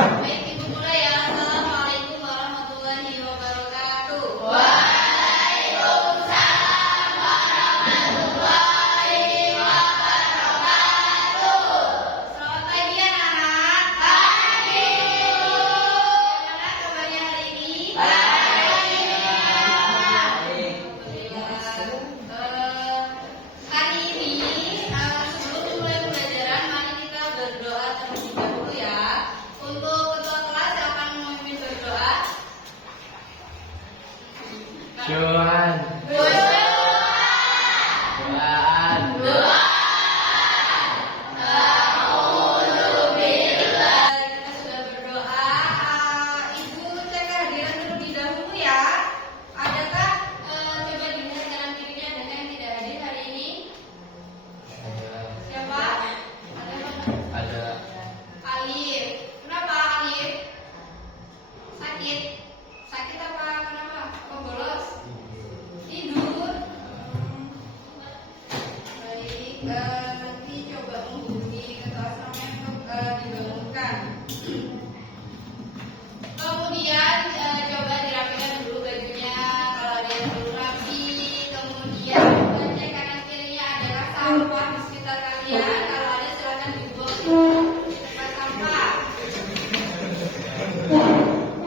Baik, Ibu mulai ya. Assalamualaikum warahmatullahi wabarakatuh. Selamat pagi anak-anak. Pagi. Bagaimana kabarnya hari ini? Hari ini sebelum mulai pembelajaran, mari kita berdoa terlebih dahulu ya. Untuk ketua kelas yang akan memimpin berdoa. Syuhan. Doaan. Kita sudah berdoa. Ibu cek kehadiran terlebih dahulu ya. Adakah coba dilihat kanan kirinya ada yang tidak hadir hari ini? Siapa? Ada. Alif. Kenapa Alif? Sakit? Sakit apa? Kenapa? Apa bolos? Tidur? Baik, nanti coba menghubungi ketua asrama untuk dibangunkan. Kemudian coba dirapikan dulu bajunya. Kalau ada yang belum rapi, kemudian cek kanan kirinya adakah sampah di sekitar kalian. Kalau ada silakan dibuang di tempat sampah.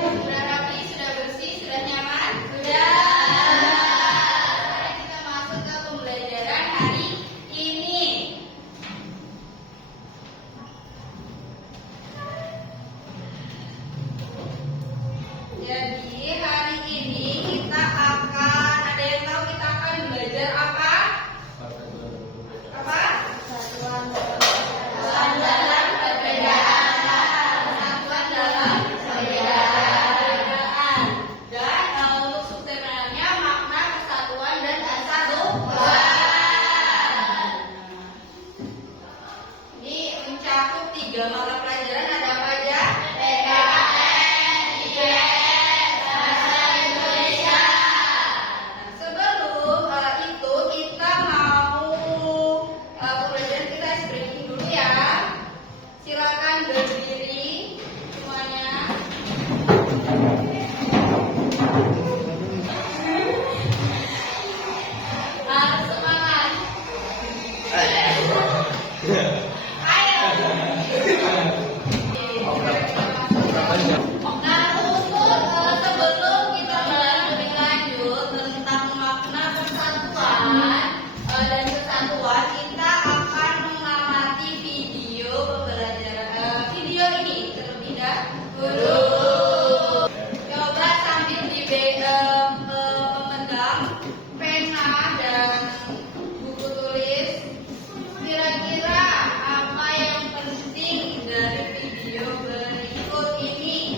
Sudah rapi, sudah bersih, sudah nyaman? Sudah. Sekarang kita masuk ke pembelajaran hari ini. Jadi hari ini kita akan, ada yang tahu kita akan belajar apa? Apa? Persatuan dalam perbedaan. Persatuan dalam perbedaan. Dan untuk subtemanya makna persatuan dan kesatuan. Ini mencakup 3 mata pelajaran, ada apa aja? PKN, IPS, Bahasa Indonesia. Nah, sebelum itu kita mau pembelajaran kita ice breaking dulu ya. Silakan berdiri semuanya. Harus semangat. Ayo. Nah, untuk sebelum kita bahas lebih lanjut tentang makna persatuan dan kesatuan, kita akan mengamati video pembelajaran video ini terlebih dahulu. Coba sambil memegang pena dan buku tulis, kira-kira apa yang penting dari video berikut ini?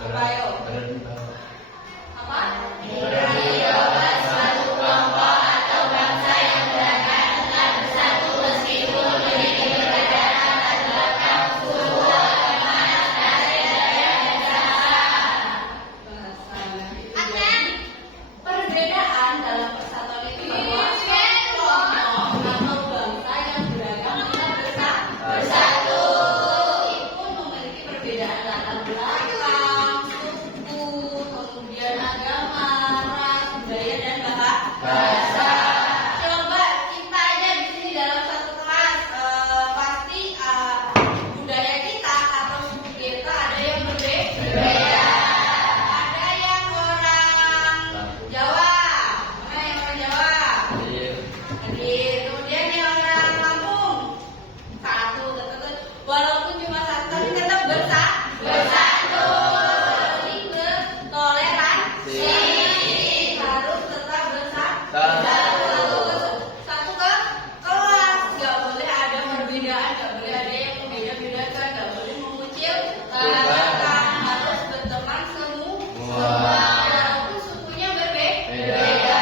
Apa ayo? Apa? Berhidup suatu kelompok atau bangsa yang beragam tetap bersatu meskipun memiliki perbedaan latar belakang, suku, agama, ras, budaya, dan bahasa. Akan perbedaan dalam persatuan itu bahwa kelompok atau bangsa yang beragam tetap bersatu. Meskipun memiliki perbedaan latar belakang, suku, kemudian agama, ras, budaya, dan bahasa. Coba kita aja di sini dalam satu kelas pasti budaya kita atau suku kita ada yang berbeda. Ada yang orang Jawa, mana yang orang Jawa? Hadir. Kemudian yang orang Lampung satu, walaupun cuma satu tapi tetap bersatu. Saling bertoleransi, harus tetap bersatu. Satu ke kelas, nggak boleh ada perbedaan, nggak boleh ada yang membeda-bedakan, nggak boleh mengucilkan, harus berteman semua. Walaupun sukunya berbeda.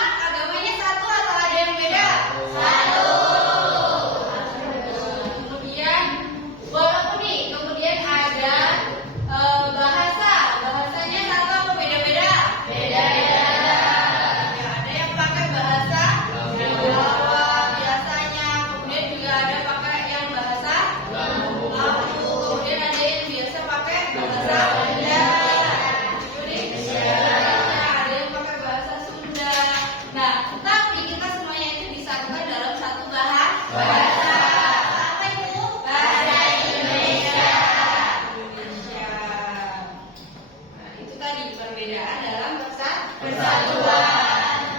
Agamanya satu atau ada yang beda? Satu. Kemudian kemudian ada bahasanya satu atau beda-beda? Beda-beda. Ya, ada yang pakai bahasa Jawa biasanya, kemudian juga ada pakai yang bahasa Lampung, kemudian ada yang biasa pakai bahasa Sunda, ada yang pakai bahasa Sunda. Nah, tapi kita semuanya itu disatukan dalam satu bahasa. Apa itu? Bahasa Indonesia. Nah, itu tadi perbedaan dalam persatuan.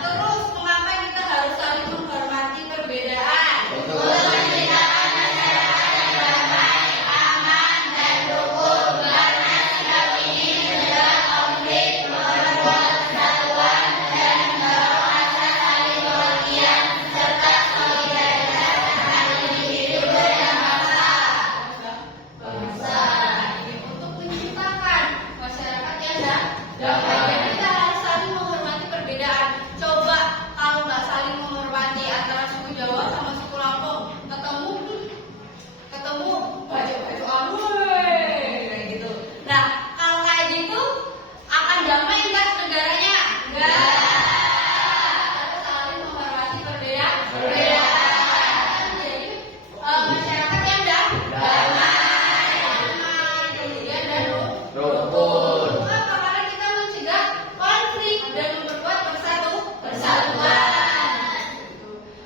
Terus mengapa kita harus saling menghormati perbedaan? Untuk menciptakan masyarakat yang damai, aman, dan rukun. Karena sikap ini mencegah konflik, memperkuat persatuan, dan mendorong rasa saling pengertian serta solidaritas antar individu dan bangsa. Ini untuk menciptakan masyarakat yang damai. Jadi kita harus saling menghormati perbedaan. Coba kalau nggak saling menghormati antara suku Jawa sama suku Lampung, ketemu baju-bajuan, kayak gitu. Nah, kalau kayak gitu akan damai nggak negaranya? Enggak. Harus saling menghormati perbedaan. Jadi masyarakat yang damai, kemudian dan Rukun. Kenapa? Karena kita mencegah konflik dan memperkuat persatuan.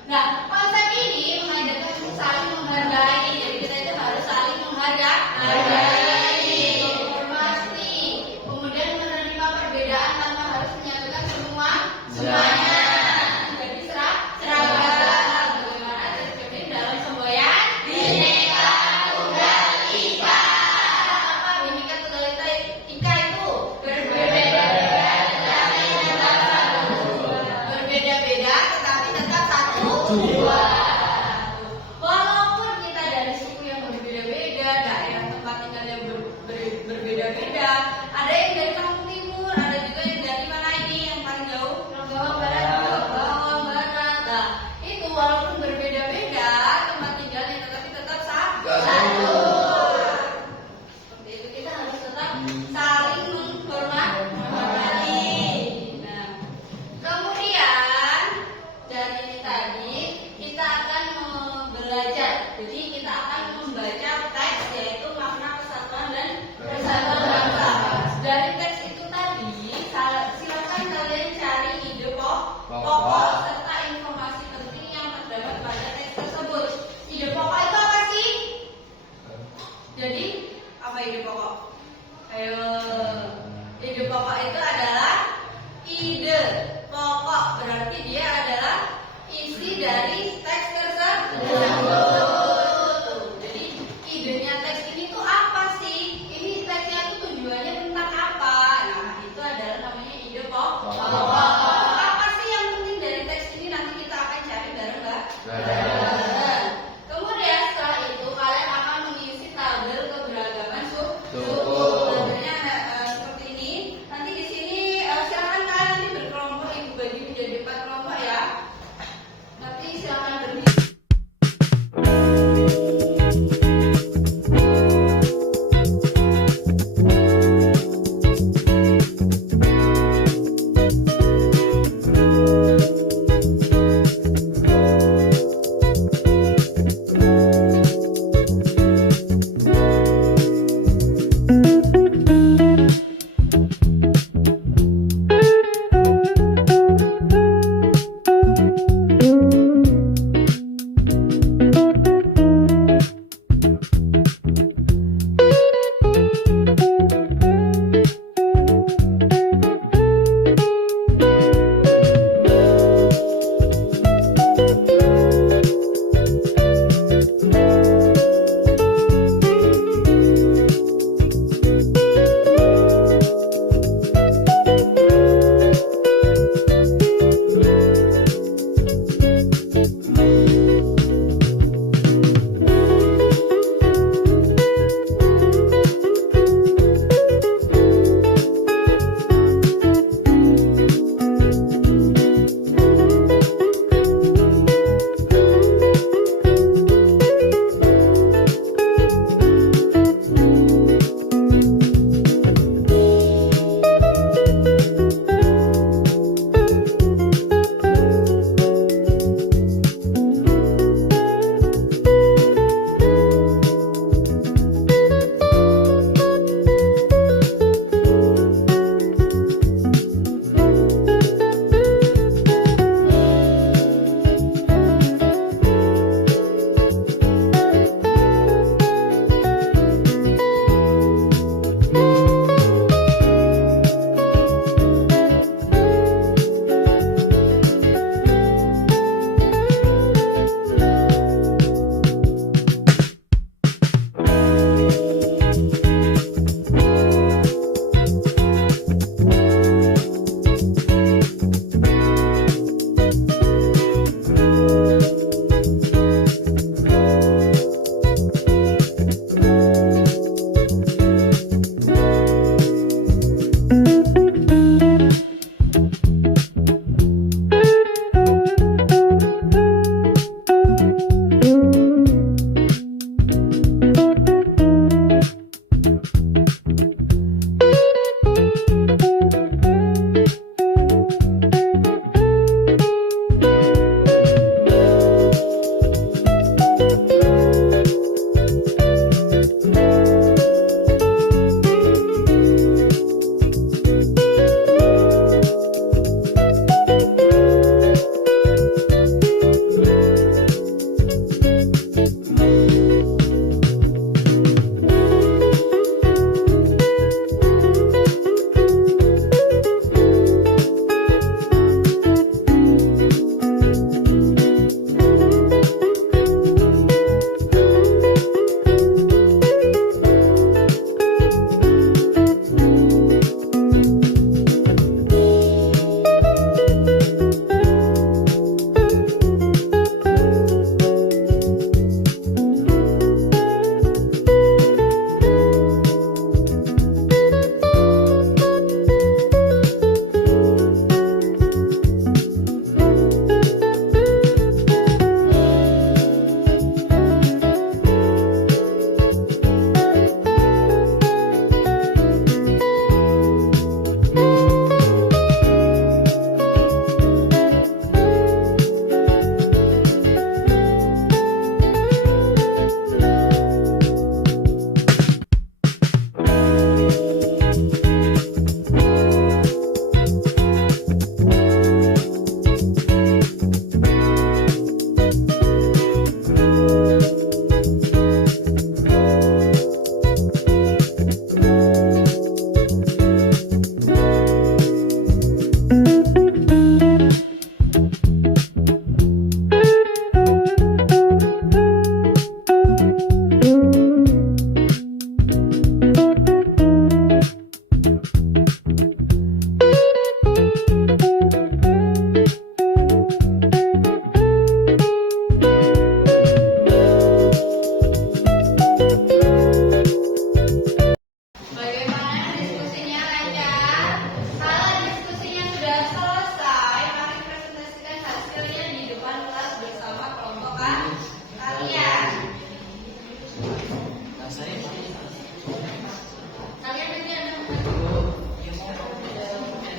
Nah, konsep ini mengajarkan untuk saling menghargai. Jadi kita itu harus saling menghargai, menghormati, kemudian menerima perbedaan tanpa harus menyatukan semuanya. Jadi seragam. Bagaimana tercermin dalam semboyan Bhinneka Tunggal Ika. Apa Bhinneka Tunggal Ika itu? Berbeda-beda tetapi tetap satu. Walaupun kita dari suku yang berbeda-beda, daerah tempat tinggalnya berbeda-beda, ada yang dari Lampung Timur, ada juga yang dari mana ini yang paling jauh? Bawang Barat. Nah, itu walaupun berbeda-beda tempat tinggalnya tetapi tetap satu. Seperti itu kita harus tetap saling menghormati. Nah, kemudian dari ini tadi kita akan belajar. Jadi kita akan membaca teks yaitu makna kesatuan dan persatuan bangsa. Dari teks itu tadi silakan kalian cari ide pokok serta informasi penting yang terdapat pada teks tersebut. Ide pokok itu apa sih? Jadi apa ide pokok? Ayo, ide pokok itu adalah ide pokok, berarti dia adalah isi dari teks tersebut. Jadi idenya teks ini tuh apa sih? Ini teksnya tuh tujuannya tentang apa? Nah, itu adalah namanya ide pokok. Apa sih yang penting dari teks ini? Nanti kita akan cari bareng-bareng. Kemudian setelah itu kalian akan mengisi tabel keberagaman suku. Tabelnya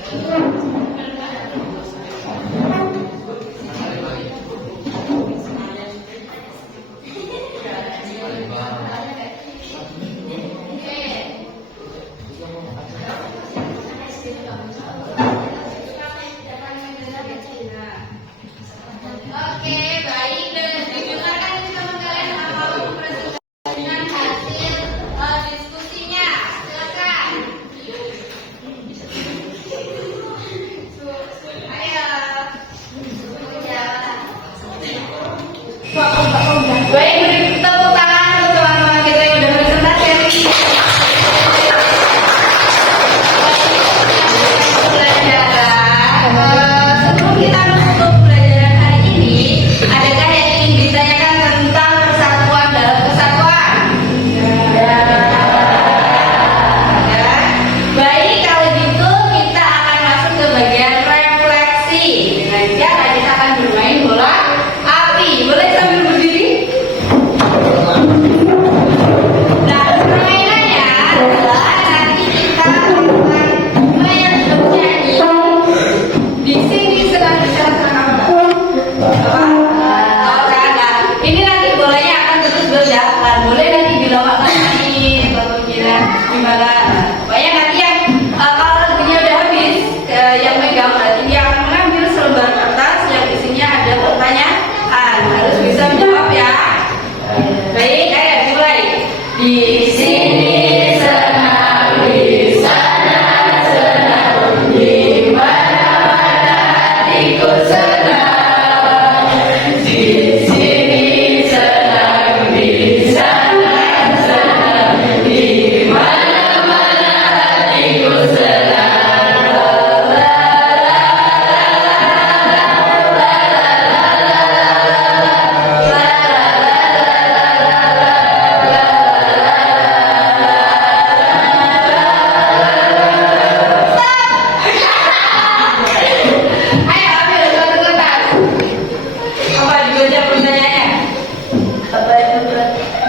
Oke, baik. Dan didengarkan teman kalian apa presentasikan hasil diskusinya. Silakan. Ayo. Baik, beri tepuk tangan untuk teman-teman kita yang udah presentasi hari ini. Sebelum kita menutup pelajaran hari ini, adakah yang ingin ditanyakan tentang persatuan dalam kesatuan? Ya. Baik, kalau gitu kita akan masuk ke bagian refleksi. Dengan cara kita akan bermain bola api. Boleh sambil berdiri? Nah, permainannya adalah nanti kita akan main bernyanyi. Di sini sedang bicara tentang apa? Apa? Oh, enggak. Ini nanti bolanya akan terus berjalan. Boleh nanti dilawak lagi atau gimana? Pokoknya nanti yang kalau lagunya udah habis, yang megang nanti dia akan mengambil selembar kertas yang isinya ada pertanyaan. Harus bisa menjawab ya. Baik, ayo dimulai. Di sini senang, di sana senang, di mana-mana hatiku senang. Di sini senang, di sana senang, di mana-mana hatiku senang. Ayo ambil suatu kertas. Apa dibaca pertanyaannya? Apa itu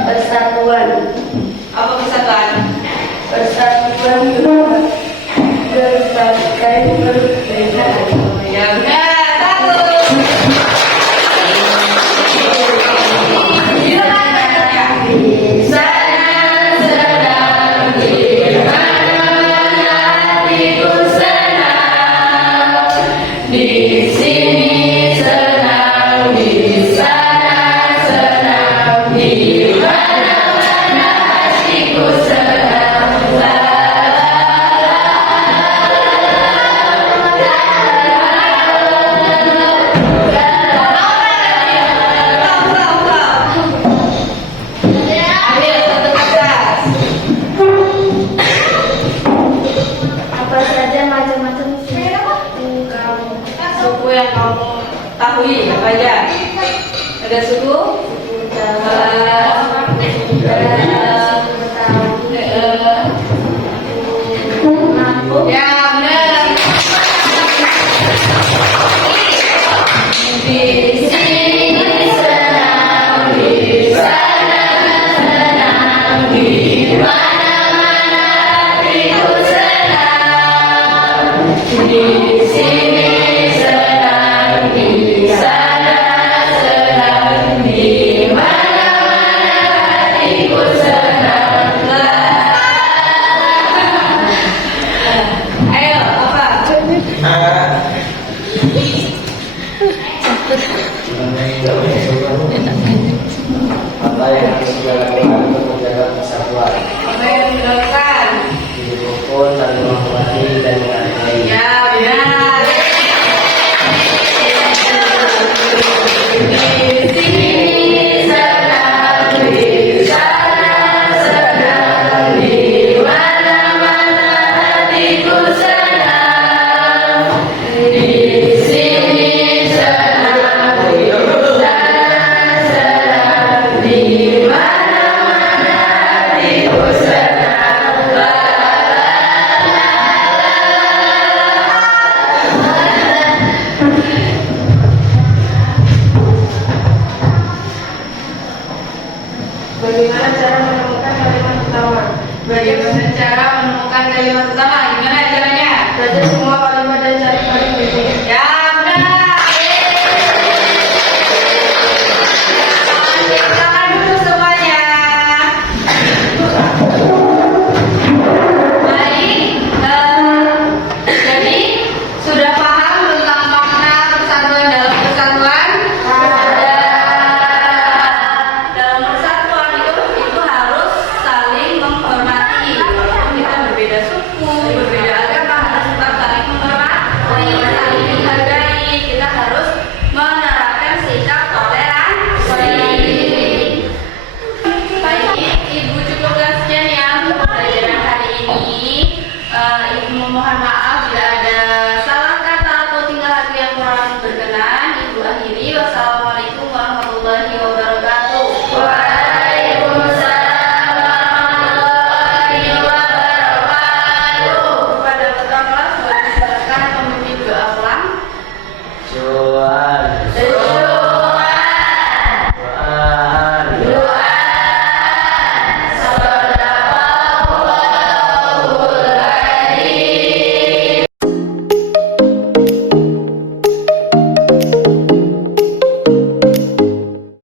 persatuan? Apa persatuan? Persatuan berbagai perbedaan. Ya benar, satu. Silakan bacanya. Di sana senang, di mana-mana hatiku senang. Di sini senang, di sana senang, di mana-mana hatiku senang. La Ambil satu kertas. apa saja macam-macam Suku yang kamu tahui apa aja? Ada suku? Ya benar. Di sini senang, di sana senang, di mana-mana hatiku senang. Di sini senang, di sana senang, di mana-mana hatiku senang. ayo apa? Apa yang harus kita lakukan untuk menjaga persatuan? Apa yang dilakukan? Hidup rukun, saling menghormati dan menghargai. Ya benar. Di sini Senang, di sana senang, di mana-mana hatiku senang. Di sini senang, di sana senang, di mana-mana Mohon maaf